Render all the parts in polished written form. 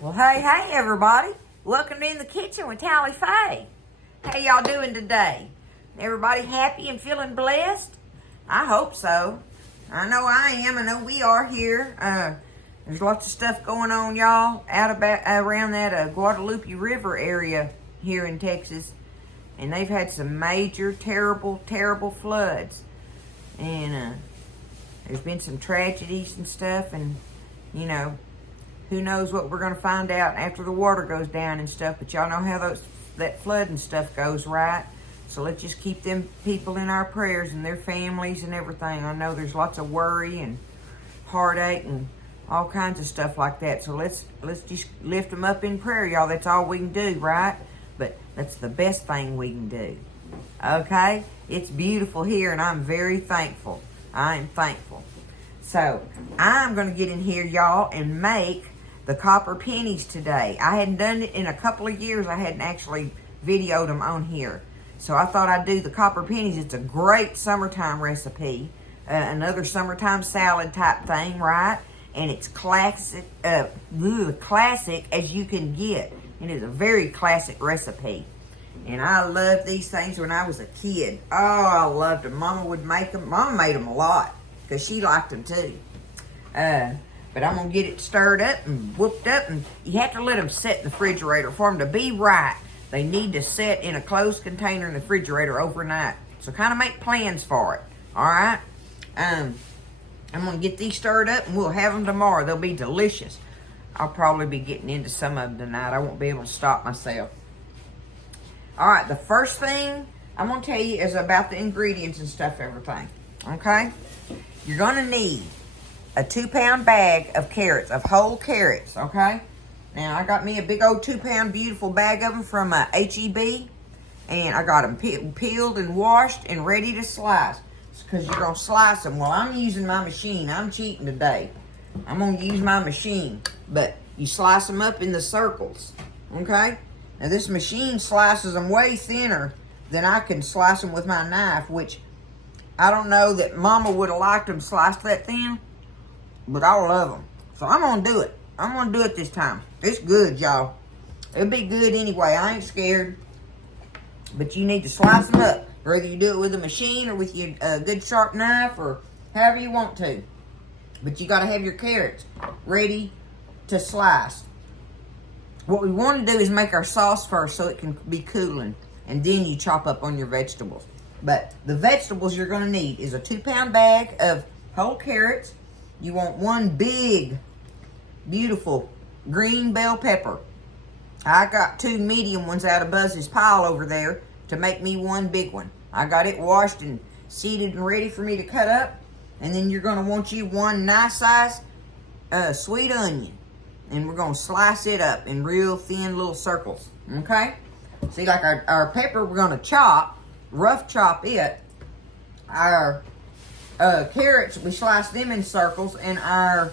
Well, hey, everybody. Welcome to In the Kitchen with Tally Faye. How y'all doing today? Everybody happy and feeling blessed? I hope so. I know I am. I know we are here. There's lots of stuff going on, y'all, around that Guadalupe River area here in Texas. And they've had some major, terrible, terrible floods. And there's been some tragedies and stuff. And, you know, who knows what we're going to find out after the water goes down and stuff. But y'all know how that flood and stuff goes, right? So let's just keep them people in our prayers and their families and everything. I know there's lots of worry and heartache and all kinds of stuff like that. So let's just lift them up in prayer, y'all. That's all we can do, right? But that's the best thing we can do. Okay? It's beautiful here, and I'm very thankful. I am thankful. So I'm going to get in here, y'all, and make the copper pennies today. I hadn't done it in a couple of years. I hadn't actually videoed them on here. So I thought I'd do the copper pennies. It's a great summertime recipe. Another summertime salad type thing, right? And it's classic as you can get. It is a very classic recipe. And I loved these things when I was a kid. Oh, I loved them. Mama would make them. Mama made them a lot because she liked them too. But I'm going to get it stirred up and whooped up. And you have to let them sit in the refrigerator. For them to be right, they need to sit in a closed container in the refrigerator overnight. So kind of make plans for it. All right? I'm going to get these stirred up and we'll have them tomorrow. They'll be delicious. I'll probably be getting into some of them tonight. I won't be able to stop myself. All right, the first thing I'm going to tell you is about the ingredients and stuff, everything. Okay? You're going to need a 2-pound bag of carrots, of whole carrots, okay? Now, I got me a big old 2-pound beautiful bag of them from H-E-B, and I got them peeled and washed and ready to slice because you're going to slice them. Well, I'm using my machine. I'm cheating today. I'm going to use my machine, but you slice them up in the circles, okay? Now, this machine slices them way thinner than I can slice them with my knife, which I don't know that Mama would have liked them sliced that thin, but I love them. So I'm going to do it. I'm going to do it this time. It's good, y'all. It'll be good anyway. I ain't scared. But you need to slice them up. Whether you do it with a machine or with your good sharp knife or however you want to. But you got to have your carrots ready to slice. What we want to do is make our sauce first so it can be cooling. And then you chop up on your vegetables. But the vegetables you're going to need is a 2-pound bag of whole carrots. You want one big, beautiful green bell pepper. I got 2 medium ones out of Buzz's pile over there to make me one big one. I got it washed and seeded and ready for me to cut up. And then you're going to want you one nice size sweet onion. And we're going to slice it up in real thin little circles. Okay? See, like our pepper, we're going to rough chop it. Our carrots, we slice them in circles, and our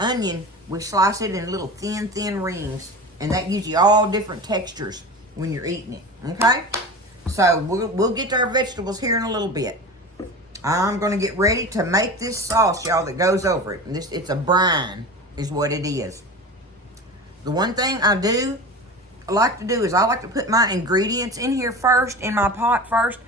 onion, we slice it in little thin rings, and that gives you all different textures when you're eating it, okay? So we'll get to our vegetables here in a little bit. I'm going to get ready to make this sauce, y'all, that goes over it. And it's a brine is what it is. The one thing I like to do is I like to put my ingredients in here first, in my pot first,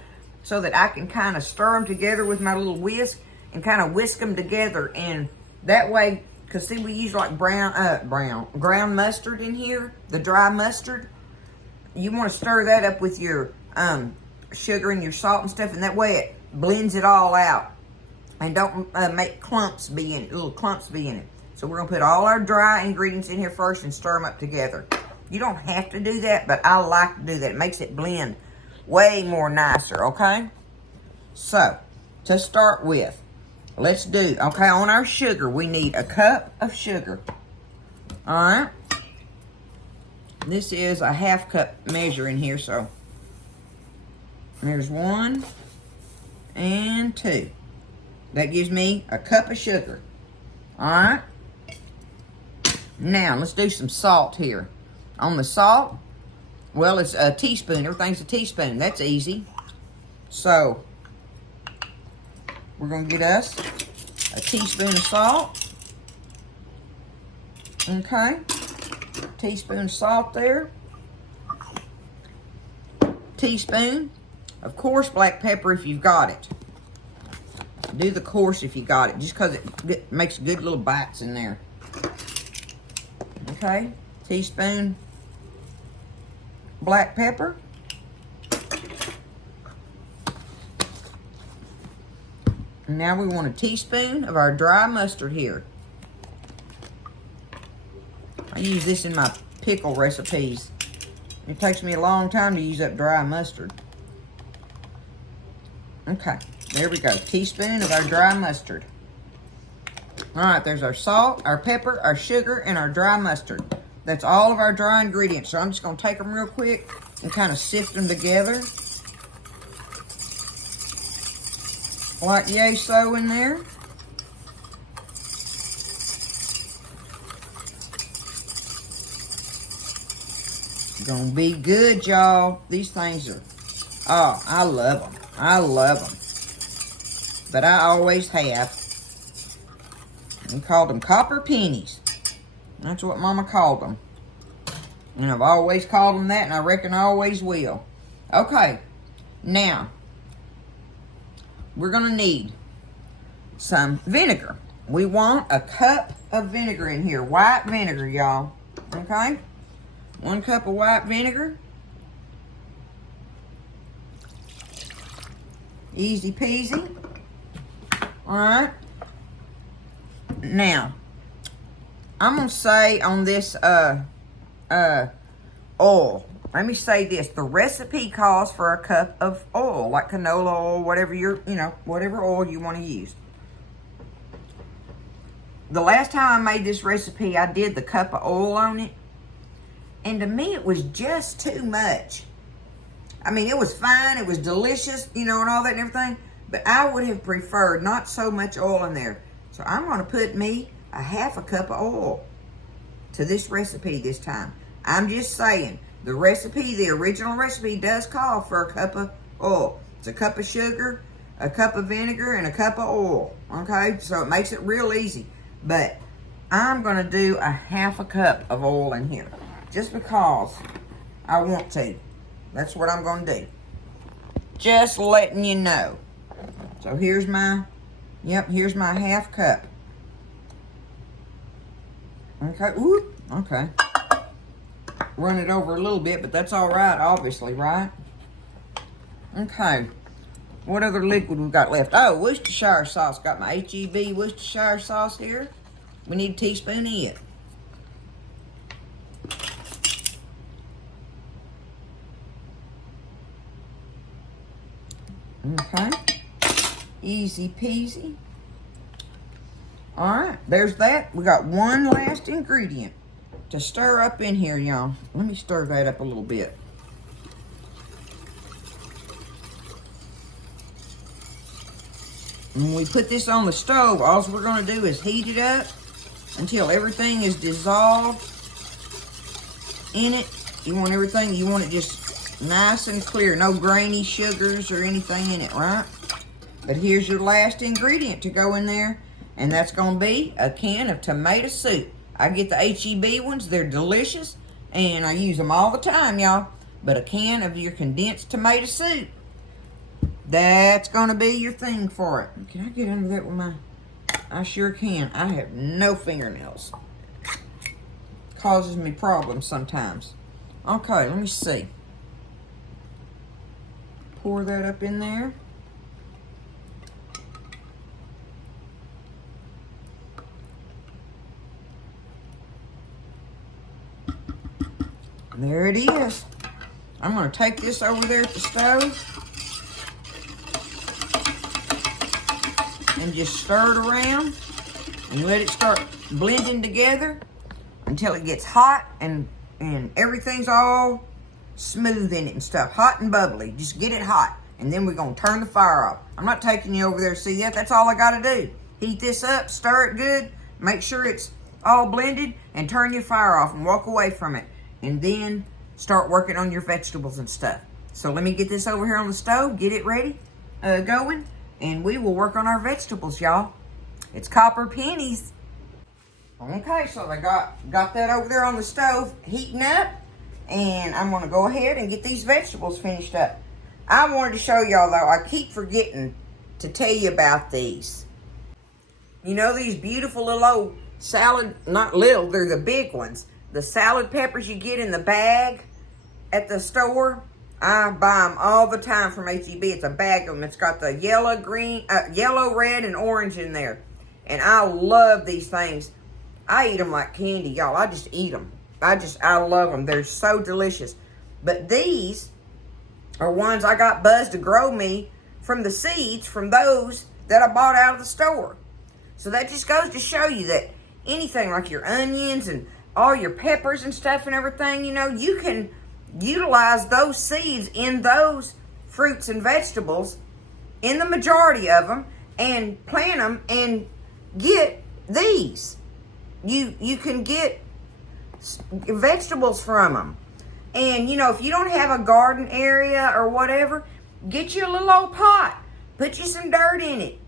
so that I can kind of stir them together with my little whisk and kind of whisk them together. And that way, because see, we use like ground mustard in here, the dry mustard. You want to stir that up with your sugar and your salt and stuff, and that way it blends it all out. And don't make little clumps be in it. So we're going to put all our dry ingredients in here first and stir them up together. You don't have to do that, but I like to do that. It makes it blend way more nicer, okay? So, to start with, let's do, okay, on our sugar, we need a cup of sugar. All right? This is a 1/2 cup measure in here, so there's 1 and 2. That gives me a cup of sugar. All right? Now, let's do some salt here. On the salt, well, it's a teaspoon. Everything's a teaspoon. That's easy. So, we're going to get us a teaspoon of salt. Okay. teaspoon of salt there. Teaspoon, of course, black pepper if you've got it. Do the coarse if you got it, just because it makes good little bites in there. Okay, teaspoon black pepper. And now we want a teaspoon of our dry mustard here. I use this in my pickle recipes. It takes me a long time to use up dry mustard. Okay, there we go. Teaspoon of our dry mustard. All right, there's our salt, our pepper, our sugar, and our dry mustard. That's all of our dry ingredients. So I'm just going to take them real quick and kind of sift them together. Like yay so in there. Gonna be good, y'all. These things are, oh, I love them. I love them. But I always have. We called them copper pennies. That's what Mama called them. And I've always called them that, and I reckon I always will. Okay, now, we're going to need some vinegar. We want a cup of vinegar in here. White vinegar, y'all. Okay? 1 cup of white vinegar. Easy peasy. Alright. Now, I'm going to say on this oil. Let me say this. The recipe calls for a cup of oil, like canola oil, whatever whatever oil you want to use. The last time I made this recipe, I did the cup of oil on it. And to me, it was just too much. I mean, it was fine. It was delicious, and all that and everything. But I would have preferred not so much oil in there. So I'm going to put me a half a cup of oil to this recipe this time. I'm just saying, the original recipe does call for a cup of oil. It's a cup of sugar, a cup of vinegar, and a cup of oil. Okay? So it makes it real easy. But I'm going to do a half a cup of oil in here. Just because I want to. That's what I'm going to do. Just letting you know. So here's my half cup. Okay, ooh, okay. Run it over a little bit, but that's all right, obviously, right? Okay. What other liquid we got left? Oh, Worcestershire sauce. Got my HEB Worcestershire sauce here. We need a teaspoon of it. Okay. Easy peasy. All right, there's that. We got one last ingredient to stir up in here, y'all. Let me stir that up a little bit. When we put this on the stove, all we're going to do is heat it up until everything is dissolved in it. You want it just nice and clear. No grainy sugars or anything in it, right? But here's your last ingredient to go in there, and that's going to be a can of tomato soup. I get the HEB ones. They're delicious, and I use them all the time, y'all. But a can of your condensed tomato soup, that's going to be your thing for it. Can I get under that with my... I sure can. I have no fingernails. Causes me problems sometimes. Okay, let me see. Pour that up in there. There it is. I'm going to take this over there at the stove and just stir it around and let it start blending together until it gets hot and everything's all smooth in it and stuff. Hot and bubbly. Just get it hot. And then we're going to turn the fire off. I'm not taking you over there to see that. That's all I got to do. Heat this up, stir it good, make sure it's all blended, and turn your fire off and walk away from it. And then start working on your vegetables and stuff. So let me get this over here on the stove, get it ready, going, and we will work on our vegetables, y'all. It's copper pennies. Okay, so I got that over there on the stove heating up, and I'm going to go ahead and get these vegetables finished up. I wanted to show y'all, though, I keep forgetting to tell you about these. You know these beautiful little old salad, not little, they're the big ones. The salad peppers you get in the bag at the store. I buy them all the time from H-E-B. It's a bag of them. It's got the yellow, red, and orange in there. And I love these things. I eat them like candy, y'all. I just eat them. I love them. They're so delicious. But these are ones I got Buzz to grow me from the seeds from those that I bought out of the store. So that just goes to show you that anything like your onions and all your peppers and stuff and everything, you know, you can utilize those seeds in those fruits and vegetables, in the majority of them, and plant them and get these. You can get vegetables from them. And, you know, if you don't have a garden area or whatever, get you a little old pot. Put you some dirt in it.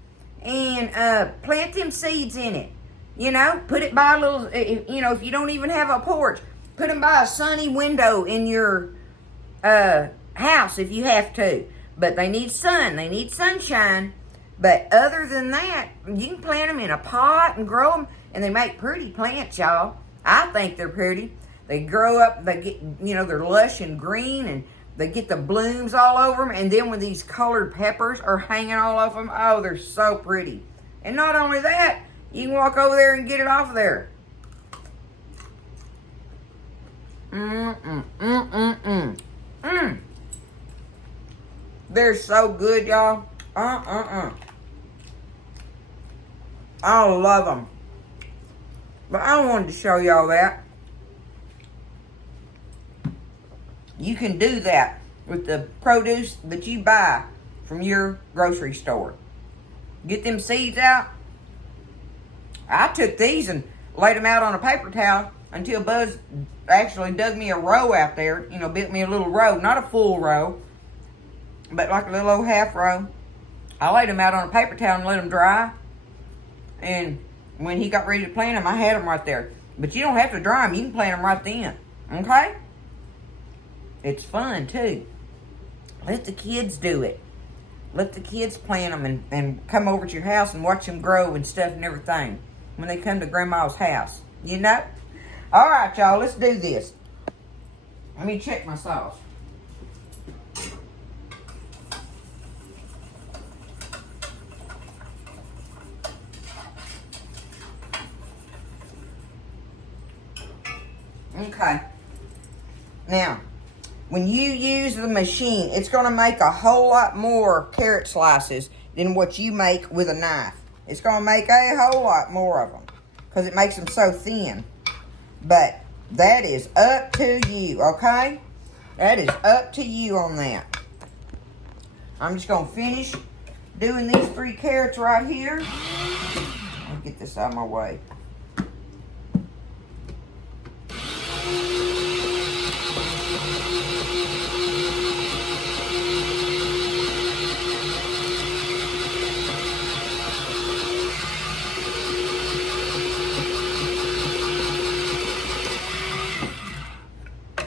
And plant them seeds in it. You know, put it by a little, you know, if you don't even have a porch, put them by a sunny window in your house if you have to. But they need sun. They need sunshine. But other than that, you can plant them in a pot and grow them. And they make pretty plants, y'all. I think they're pretty. They grow up, they get, you know, they're lush and green, and they get the blooms all over them. And then when these colored peppers are hanging all over them, oh, they're so pretty. And not only that, you can walk over there and get it off of there. They're so good, y'all. I love them. But I wanted to show y'all that. You can do that with the produce that you buy from your grocery store. Get them seeds out. I took these and laid them out on a paper towel until Buzz actually dug me a row out there. You know, built me a little row. Not a full row, but like a little old half row. I laid them out on a paper towel and let them dry. And when he got ready to plant them, I had them right there. But you don't have to dry them. You can plant them right then. Okay? It's fun, too. Let the kids do it. Let the kids plant them and come over to your house and watch them grow and stuff and everything when they come to Grandma's house. You know? All right, y'all. Let's do this. Let me check my sauce. Okay. Now, when you use the machine, it's going to make a whole lot more carrot slices than what you make with a knife. It's going to make a whole lot more of them because it makes them so thin. But that is up to you, okay? That is up to you on that. I'm just going to finish doing these 3 carrots right here. I'll get this out of my way.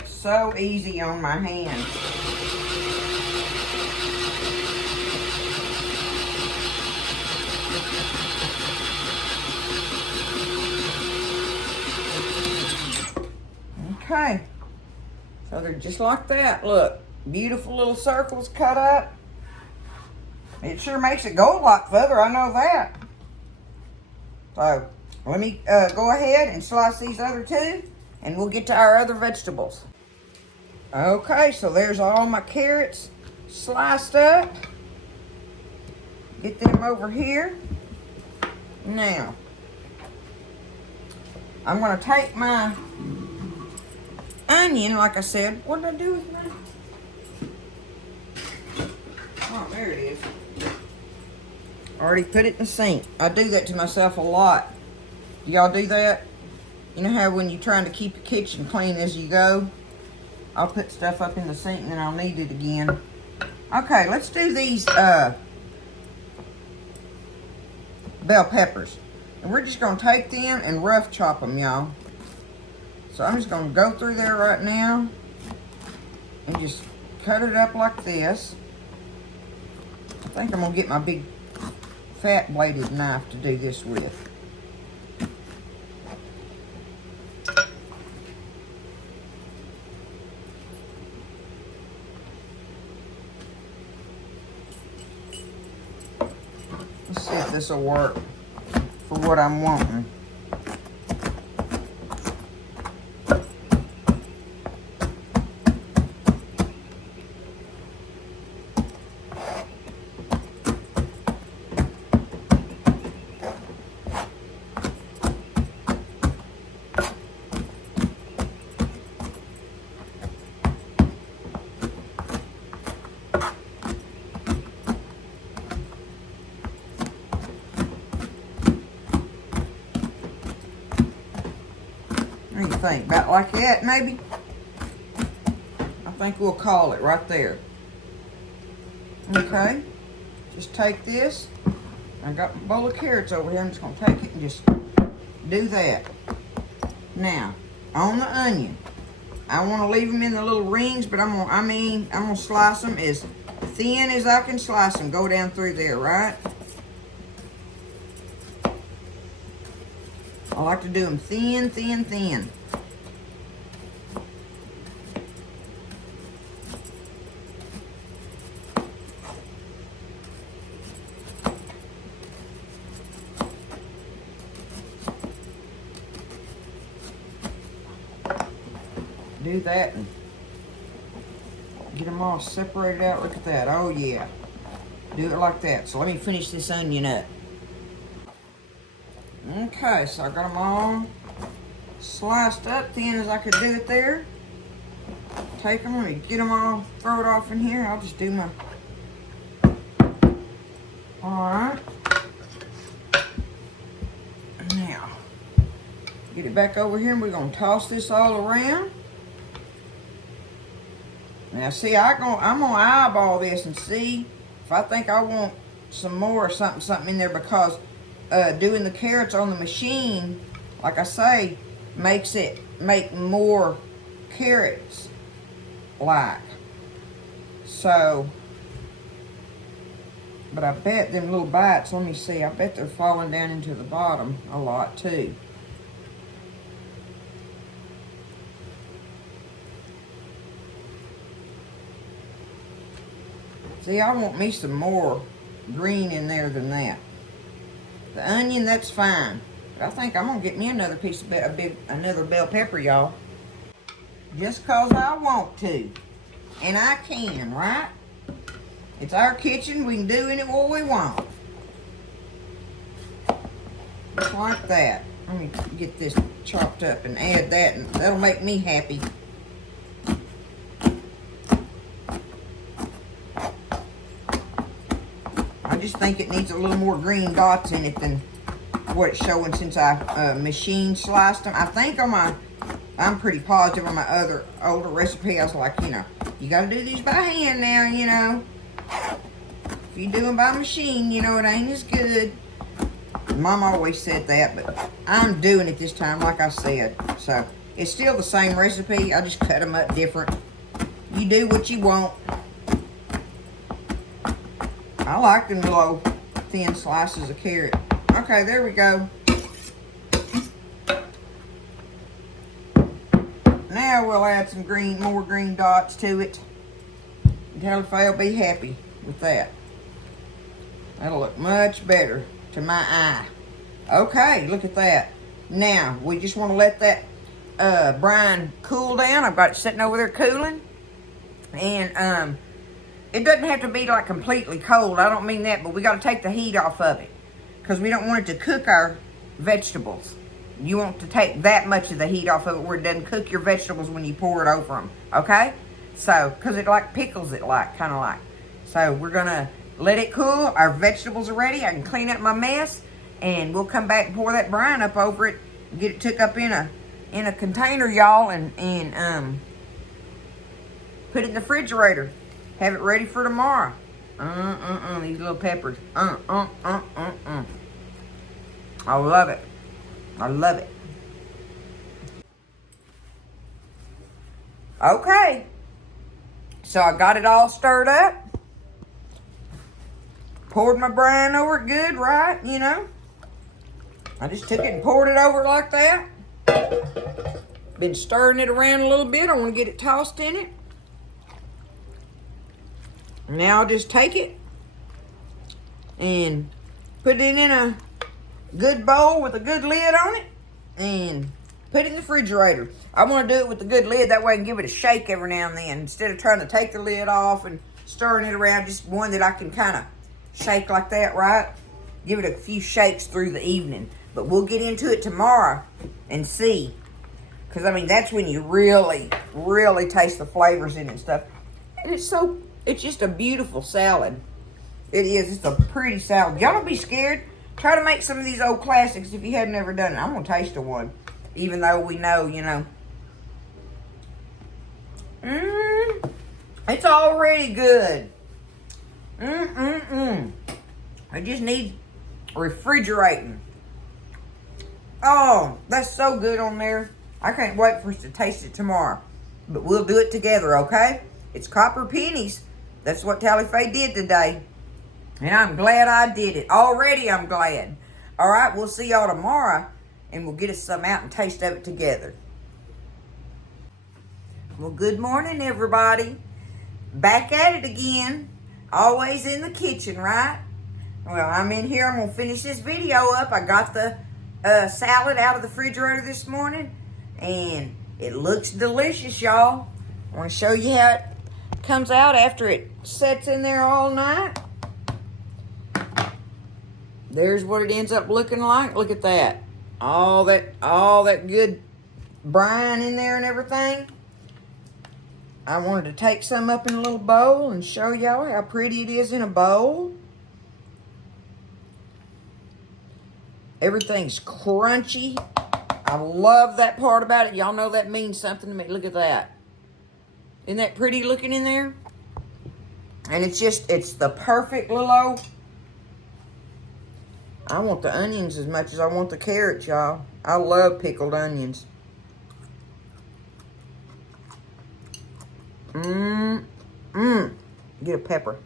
So easy on my hands. Okay. So they're just like that. Look, beautiful little circles cut up. It sure makes it go a lot further, I know that. So let me go ahead and slice these other 2, and we'll get to our other vegetables. Okay, so there's all my carrots sliced up. Get them over here. Now, I'm going to take my onion, like I said. What did I do with my... Oh, there it is. Already put it in the sink. I do that to myself a lot. Do y'all do that? You know how when you're trying to keep your kitchen clean as you go? I'll put stuff up in the sink and then I'll need it again. Okay, let's do these bell peppers. And we're just going to take them and rough chop them, y'all. So I'm just going to go through there right now and just cut it up like this. I think I'm going to get my big fat bladed knife to do this with. Let's see if this will work for what I'm wanting. What do you think? About like that, maybe? I think we'll call it right there. Okay. Just take this. I got a bowl of carrots over here. I'm just going to take it and just do that. Now, on the onion, I want to leave them in the little rings, but I'm going to slice them as thin as I can slice them. Go down through there, right? I like to do them thin, thin, thin. Do that and get them all separated out. Look at that. Oh, yeah. Do it like that. So let me finish this onion up. Okay, so I got them all sliced up thin as I could do it there. Take them, let me get them all, throw it off in here. I'll just do my... Alright. Now, get it back over here and we're going to toss this all around. Now see, I'm going to eyeball this and see if I think I want some more or something in there, because doing the carrots on the machine, like I say, make more carrots like. So, but I bet them little bites, let me see, I bet they're falling down into the bottom a lot too. See, I want me some more green in there than that. The onion, that's fine. But I think I'm going to get me another piece of another bell pepper, y'all. Just because I want to. And I can, right? It's our kitchen. We can do in it what we want. Just like that. Let me get this chopped up and add that, and that'll make me happy. I just think it needs a little more green dots in it than what it's showing since I machine sliced them. I think I'm pretty positive on my other older recipe, I was like, you got to do these by hand now, If you do them by machine, it ain't as good. Mom always said that, but I'm doing it this time, like I said. So, it's still the same recipe. I just cut them up different. You do what you want. I like them little thin slices of carrot. Okay, there we go. Now we'll add some more green dots to it. Caliphate will be happy with that. That'll look much better to my eye. Okay, look at that. Now, we just want to let that brine cool down. I've got it sitting over there cooling. And it doesn't have to be like completely cold. I don't mean that, but we got to take the heat off of it, because we don't want it to cook our vegetables. You want to take that much of the heat off of it where it doesn't cook your vegetables when you pour it over them, okay? So, because it like pickles it kind of like. So, we're going to let it cool. Our vegetables are ready. I can clean up my mess, and we'll come back and pour that brine up over it and get it took up in a container, y'all, and put it in the refrigerator. Have it ready for tomorrow. These little peppers. I love it. I love it. Okay. So I got it all stirred up. Poured my brine over it good, right? You know. I just took it and poured it over like that. Been stirring it around a little bit. I want to get it tossed in it. Now I'll just take it and put it in a good bowl with a good lid on it and put it in the refrigerator. I want to do it with a good lid. That way I can give it a shake every now and then. Instead of trying to take the lid off and stirring it around, just one that I can kind of shake like that, right? Give it a few shakes through the evening. But we'll get into it tomorrow and see. Because, I mean, that's when you really, really taste the flavors in it and stuff. And it's just a beautiful salad. It is. It's a pretty salad. Y'all don't be scared. Try to make some of these old classics if you had never done it. I'm going to taste of one. Even though we know, you know. It's already good. I just need refrigerating. Oh, that's so good on there. I can't wait for us to taste it tomorrow. But we'll do it together, okay? It's copper pennies. That's what Tally Faye did today. And I'm glad I did it. Already I'm glad. All right, we'll see y'all tomorrow. And we'll get us some out and taste of it together. Well, good morning, everybody. Back at it again. Always in the kitchen, right? Well, I'm in here. I'm going to finish this video up. I got the salad out of the refrigerator this morning. And it looks delicious, y'all. I want to show you how it comes out after it sets in there all night. There's what it ends up looking like. Look at that. All that good brine in there and everything. I wanted to take some up in a little bowl and show y'all how pretty it is in a bowl. Everything's crunchy. I love that part about it. Y'all know that means something to me. Look at that. Isn't that pretty looking in there? And it's the perfect little I want the onions as much as I want the carrots, y'all. I love pickled onions. Get a pepper.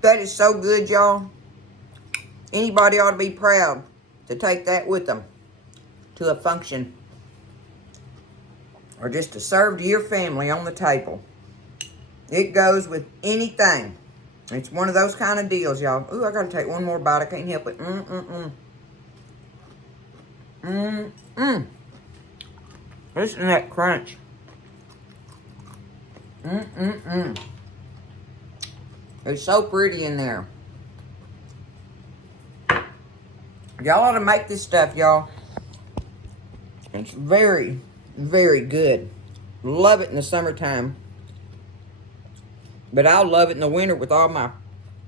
That is so good, y'all. Anybody ought to be proud to take that with them to a function. Or just to serve to your family on the table. It goes with anything. It's one of those kind of deals, y'all. Ooh, I gotta take one more bite. I can't help it. Listen to that crunch. It's so pretty in there. Y'all ought to make this stuff, y'all. It's very, very good. Love it in the summertime. But I'll love it in the winter with all my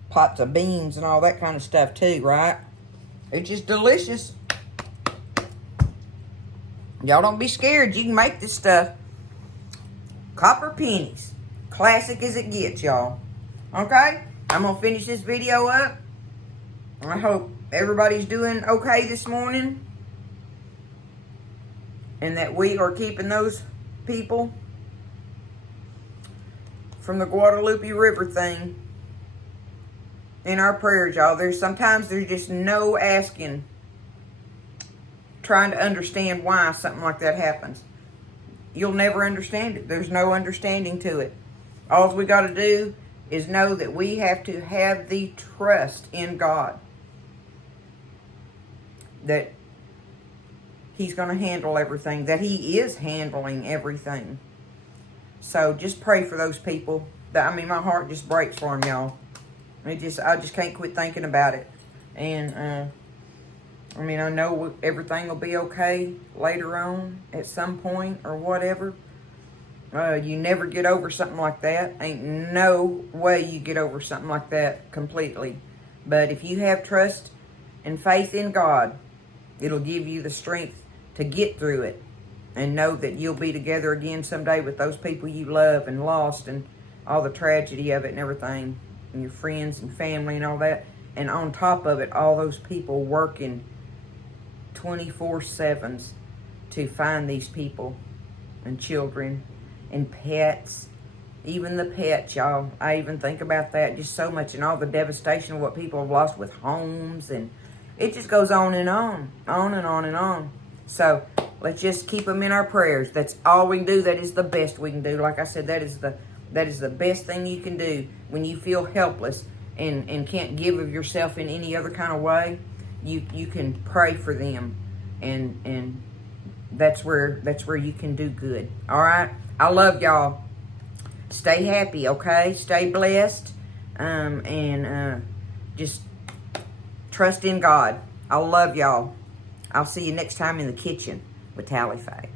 pots of beans and all that kind of stuff too, right? It's just delicious. Y'all don't be scared. You can make this stuff. Copper pennies. Classic as it gets, y'all. Okay? I'm going to finish this video up. I hope everybody's doing okay this morning. And that we are keeping those people from the Guadalupe River thing in our prayers, y'all. Sometimes there's just no asking, trying to understand why something like that happens. You'll never understand it. There's no understanding to it. All we got to do is know that we have to have the trust in God that He's going to handle everything, that He is handling everything. So just pray for those people. I mean, my heart just breaks for them, y'all. I just can't quit thinking about it. And I mean, I know everything will be okay later on at some point or whatever. You never get over something like that. Ain't no way you get over something like that completely. But if you have trust and faith in God, it'll give you the strength to get through it. And know that you'll be together again someday with those people you love and lost and all the tragedy of it and everything. and your friends and family and all that. And on top of it, all those people working 24/7s to find these people and children and pets. Even the pets, y'all. I even think about that just so much, and all the devastation of what people have lost with homes, and it just goes on and on and on and on. So let's just keep them in our prayers. That's all we can do. That is the best we can do. Like I said, that is the best thing you can do when you feel helpless and can't give of yourself in any other kind of way. You can pray for them, and that's where you can do good. All right. I love y'all. Stay happy, okay? Stay blessed, and just trust in God. I love y'all. I'll see you next time in the kitchen with Tally Faye.